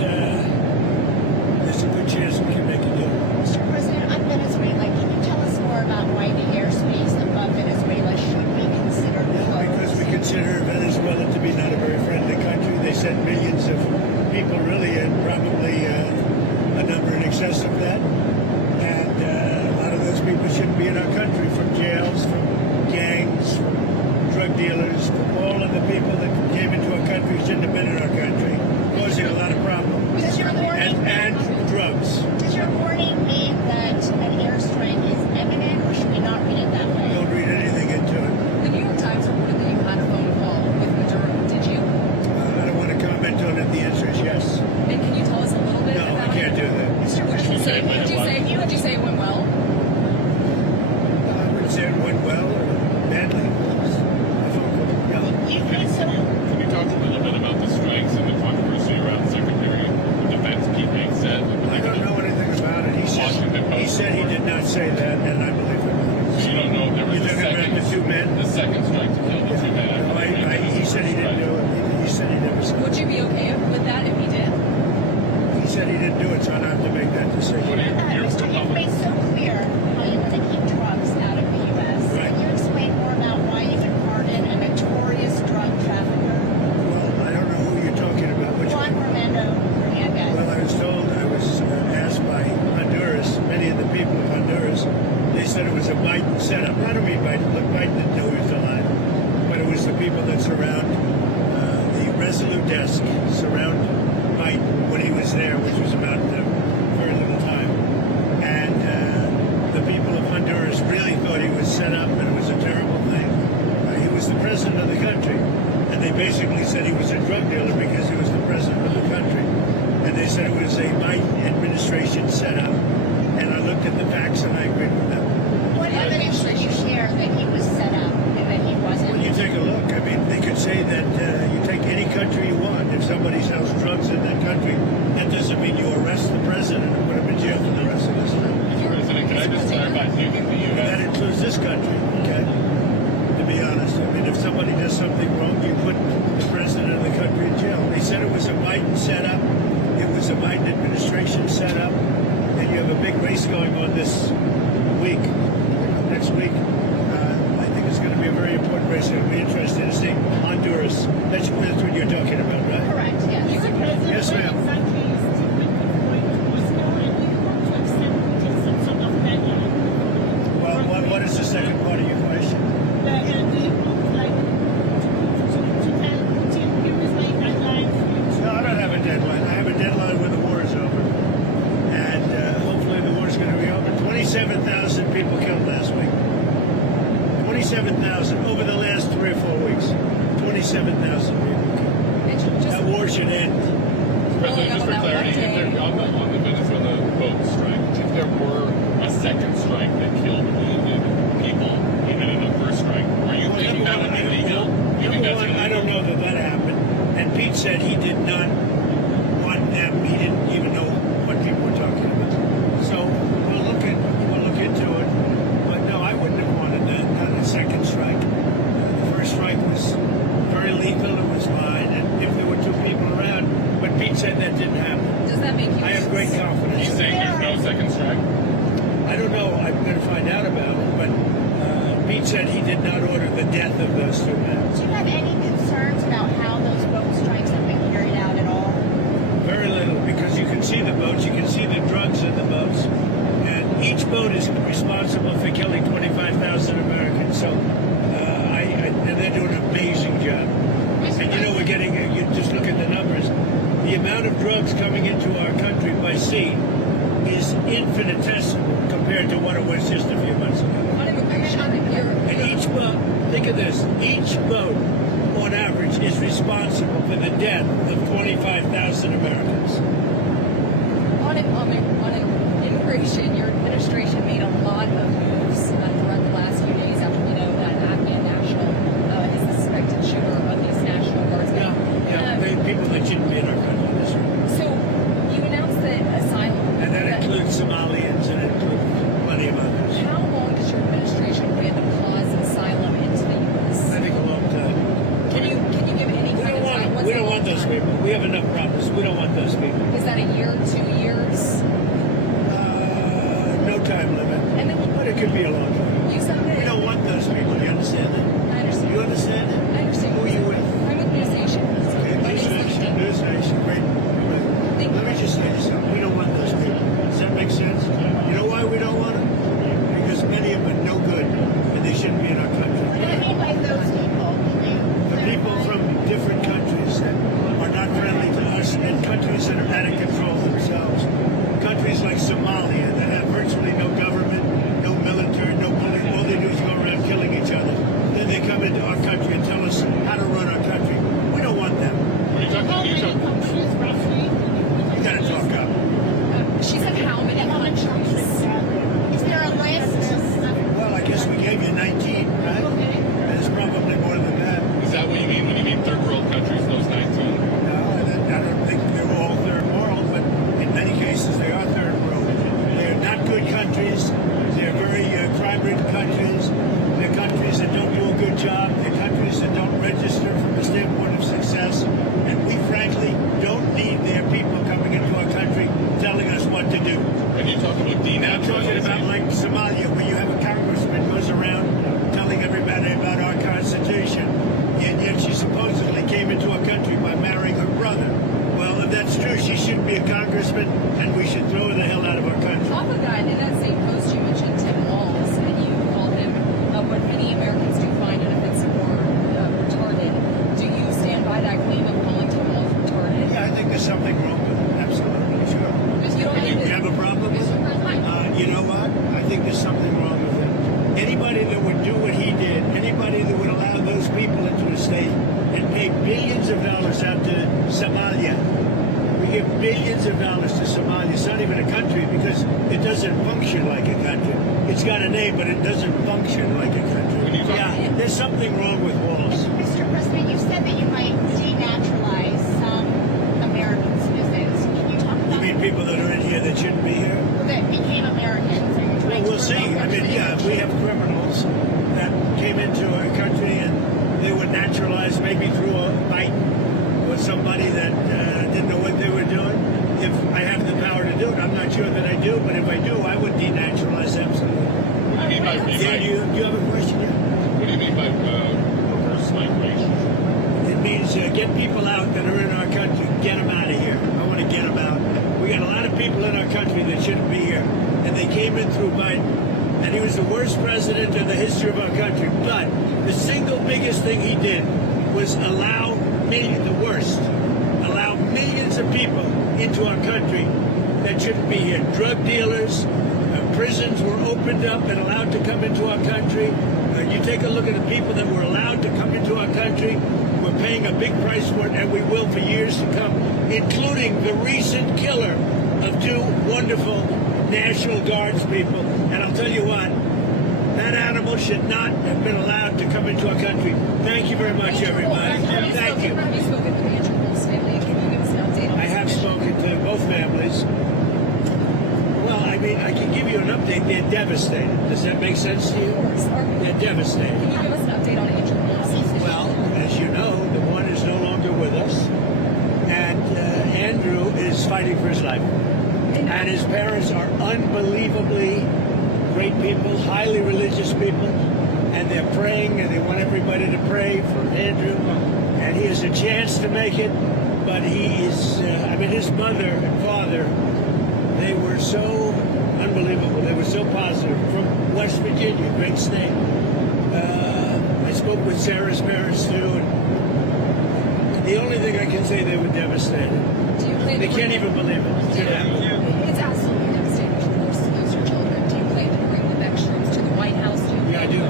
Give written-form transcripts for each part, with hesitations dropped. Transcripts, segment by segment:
that there's a good chance we can make a deal. Mr. President, on Venezuela, can you tell us more about why the airspace above Venezuela should be considered closed? Because we consider Venezuela to be not a very friendly country. They sent millions of people, really, and probably a number in excess of that. And a lot of those people shouldn't be in our country, from jails, from gangs, from drug dealers, from all of the people that came into our country shouldn't have been in our country, causing a lot of problems. Does your warning And drugs. Does your warning mean that an airstrike is imminent, or should we not read it that way? Don't read anything into it. The New York Times reported that you had a phone call with Honduran. Did you? I don't want to comment on it. The answer is yes. And can you tell us a little bit No, about I can't do that. Mr. Would you say it went well? I wouldn't say it went well or badly. You think so? Can you talk a little bit about the strikes and the controversy around Secretary of Defense Pete said? I don't know anything about it. He said he did not say that, and I believe it. So you don't know if there was You're talking about the two men? the second strike to kill the two men. He said he didn't do it. He said he never said it. Would you be okay with that if he did? He said he didn't do it, so I don't have to make that decision. What do you- Mr. You've made so clear how you want to keep drugs out of the U.S. Right. Can you explain more about why you would pardon a notorious drug trafficker, Well, I don't know who you're talking about. Which Juan one? Orlando Hernandez? Well, I was told, I was asked by Honduras, many of the people of Honduras, they said it was a Biden setup. I don't mean Biden. Look, Biden didn't know he was alive. But it was the people that surround the Resolute desk, surround Biden when he was there, which was about very little time. And the people of Honduras really thought he was set up, and it was a terrible thing. He was the president of the country. And they basically said he was a drug dealer because he was the president of the country. And they said it was a Biden administration setup. And I looked at the facts and I agreed with them. What evidence did you share that he was set up and that he wasn't? When you take a look, I mean, they could say that you take any country you want. If somebody sells drugs in that country, that doesn't mean you arrest the president and put him in jail for the rest of his life. Mr. President, can I just clarify? Do you think the That U.S. includes this country, okay? To be honest, I mean, if somebody does something wrong, you put the president of the country in jail. They said it was a Biden setup. It was a Biden administration setup. And you have a big race going on this week, next week. I think it's going to be a very important race. It'll be interesting to see Honduras. That's what you're talking about, right? Correct, yes. Yes, ma'am. Well, what is the second part of your question? No, I don't have a deadline. I have a deadline when the war is over. And hopefully the war is going to be over. 27,000 people killed last week. 27,000 over the last 3 or 4 weeks. 27,000 people killed. That war should end. President, just for clarity, if there, on the Venezuela boat strike, if there were a second strike that killed wounded people, even in the first strike, are you thinking that would be legal? Do you think that's illegal? I don't know that happened. And Pete said he did not want them. He didn't even know what people were talking about. So we'll look into it. But no, I wouldn't have wanted that. Not a second strike. The first strike was very lethal. It was fine. And if there were 2 people around, but Pete said that didn't happen. Does that make you? I have great confidence. He's saying there's no second strike? I don't know. I'm going to find out about it. But Pete said he did not order the death of those 2 men. Do you have any concerns about how those boat strikes have been carried out at all? Very little, because you can see the boats, you can see the drugs in the boats, and each boat is responsible for killing 25,000 Americans. So, and they're doing an amazing job. And you know, we're getting, you just look at the numbers, the amount of drugs coming into our country by sea is infinitesimal compared to what it was just a few months ago. And each boat, think of this, each boat on average is responsible for the death of 25,000 Americans. On immigration, your administration made a lot of moves throughout the last few days after we know that Afghan national is the suspected shooter of these National Guardsmen. People that shouldn't be in our country. That's right. So you announced that asylum. And that includes Somalians and it includes plenty of others. How long does your administration plan to cause asylum into the U.S.? I think a long time. Can you give any kind of time? We don't want those people. We have enough enough problems. We don't want those people. Is that a year, 2 years? No time limit. And then But it could be a long time. you said that. We don't want those people. You understand that? I understand. You understand it? I understand. Who are you with? I'm with News Nation. Okay, My News name's Nation. Lindsay. News Nation. Great. Thank Let me you. just say something. We don't want those people. Does that make sense? You know why we don't want them? Because many of them are no good, and they shouldn't be in our country. What do you mean by those people? Can you The people clarify? from different countries that are not friendly to us, and countries that are out of control themselves. Countries like Somalia that have virtually no government, no military, no police. All they do is go around killing each other. Then they come into our country and tell us how to run our country. We don't want them. Are you talking? How You many talking? countries roughly? You gotta talk up. She said how many countries? Is there a list? Well, I guess we gave you 19, right? Okay. There's probably more than that. Is that what you mean when you mean third world countries? Those 19. No, I don't think they're all third world, but in many cases they are third world. They're not good countries. They're very crime-ridden countries. They're countries that don't do a good job. They're countries that don't register from the standpoint of success. And we frankly don't need their people coming into our country telling us what to do. And you talk about I'm talking about denaturalization. like Somalia, where you have a congressman goes around telling everybody about our Constitution, and yet she supposedly came into our country by marrying her brother. Well, if that's true, she shouldn't be a congressman, and we should throw her the hell out of our country. Off of that, in that same post, you mentioned Tim Walz, and you called him what many Americans do find offensive or retarded. Do you stand by that claim of calling Tim Walz retarded? Yeah, I think there's something wrong with it. Absolutely, sure. Because you don't You need have a problem with it? You know what? I think there's something wrong with it. Anybody that would do what he did, anybody that would allow those people into a state and pay billions of dollars out to Somalia. We give billions of dollars to Somalia. It's not even a country because it doesn't function like a country. It's got a name, but it doesn't function like a country. Yeah, there's something wrong with Walz. Mr. President, you said that you might denaturalize some American citizens. Can you talk You about mean people that are in here that shouldn't be here? that became Americans? Are you Well, trying to we'll see. revoke I their mean, yeah, if we have criminals that came into our country and they were naturalized maybe through a fight or somebody that didn't know what they were doing. If I have the power to do it, I'm not sure that I do, but if I do, I would denaturalize absolutely. What do you mean by Yeah, you have a question? Yeah? What do you mean by reverse migration? It means get people out that are in our country, get them out of here. I want to get them out. We got a lot of people in our country that shouldn't be here, and they came in through Biden, and he was the worst president in the history of our country. But the single biggest thing he did was allow millions of people into our country that shouldn't be here. Drug dealers, prisons were opened up and allowed to come into our country. You take a look at the people that were allowed to come into our country. We're paying a big price for it, and we will for years to come, including the recent killer of two wonderful National Guards people. And I'll tell you what, that animal should not have been allowed to come into our country. Thank you very much, everybody. Thank you. Have you spoken with Andrew Walz's family? Can you give us an update on I have spoken to both families. Well, I mean, I can give you an update. They're devastated. Does that make sense to you? They're devastated. Can you give us an update on Andrew Walz? Well, as you know, the one is no longer with us, and Andrew is fighting for his life. And his parents are unbelievably great people, highly religious people, and they're praying, and they want everybody to pray for Andrew. And he has a chance to make it, but he is, his mother and father, they were so unbelievable. They were so positive. From West Virginia, great state. I spoke with Sarah's parents too, and the only thing I can say, they were devastated. Do you plan They to can't bring even believe it. It's absolutely devastating, of course, to lose your children. Do you plan to bring the next troops to the White House? Do you Yeah, I do.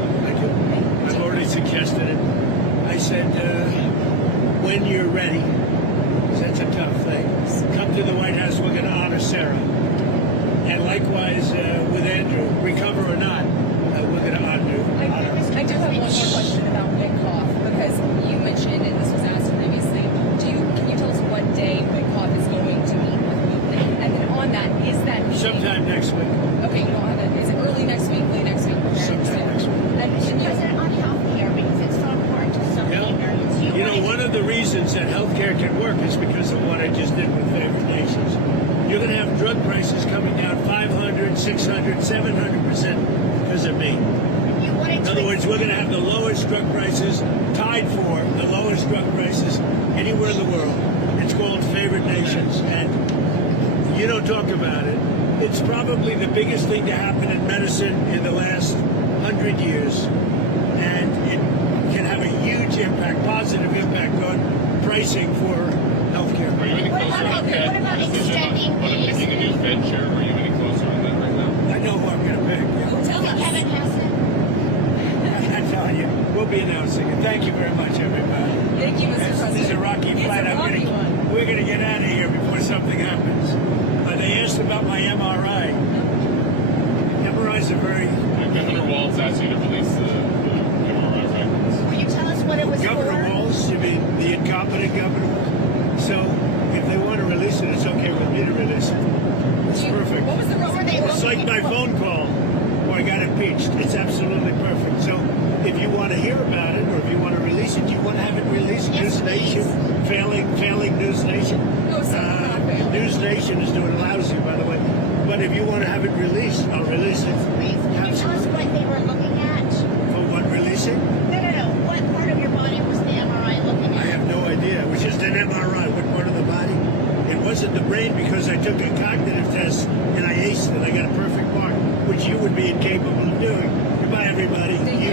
I've already suggested it. I said, when you're ready, 'cause that's a tough thing, come to the White House. We're going to honor Sarah. And likewise with Andrew, recover or not, we're going to honor. I do have one more question about Witkoff, because you mentioned, and this was asked previously, can you tell us what day Witkoff is going to meet with Putin? And then on that, is that meeting... Sometime next week. Okay, you don't have it. Is it early next week, late next week? Okay, Sometime next week. And you... President, on health care, because it's so important to so many Americans. You know, one of the reasons that healthcare can work is because of what just did with favored nations. You're going to have drug prices coming down 500, 600, 700% because of me. You wanted In to other words, we're going to have the lowest drug prices, tied for the lowest drug prices anywhere in the world. It's called favored nations, and you don't talk about it. It's probably the biggest thing to happen in medicine in the last 100 years, and it can have a huge impact, positive impact on pricing for healthcare. Are you any What closer about- on that what about decision extending on picking a new Fed chair? Are you any closer on that right now? I know who I'm going to pick. Oh, tell us. Kevin Hassett? I'm telling you, we'll be announcing it. Thank you very much, everybody. Thank you, Mr. President. This is a rocky It's flight. a rocky one. We're going to get out of here before something happens. They asked about my MRI. MRIs are very. Governor Walz asked you to release the MRI records. Will you tell us what it was Governor for? Walz, you mean the incompetent governor? So if they want to release it, it's okay with me to release it. It's perfect. What was the What were they It's like my phone call where I got impeached. It's absolutely perfect. So if you want to hear about it or if you want to release it, you want to have it released. Yes, News Nation, failing News Nation. No, sir, not failing. News Nation is doing lousy, by the way. But if you want to have it released, I'll release it. Please, can you tell us what they were looking at? For what releasing? No. What part of your body was the MRI looking I at? have no idea. It was just an MRI. What part of the body? It wasn't the brain because I took a cognitive test and I aced it. I got a perfect mark, which you would be incapable of doing. Goodbye, everybody. Thank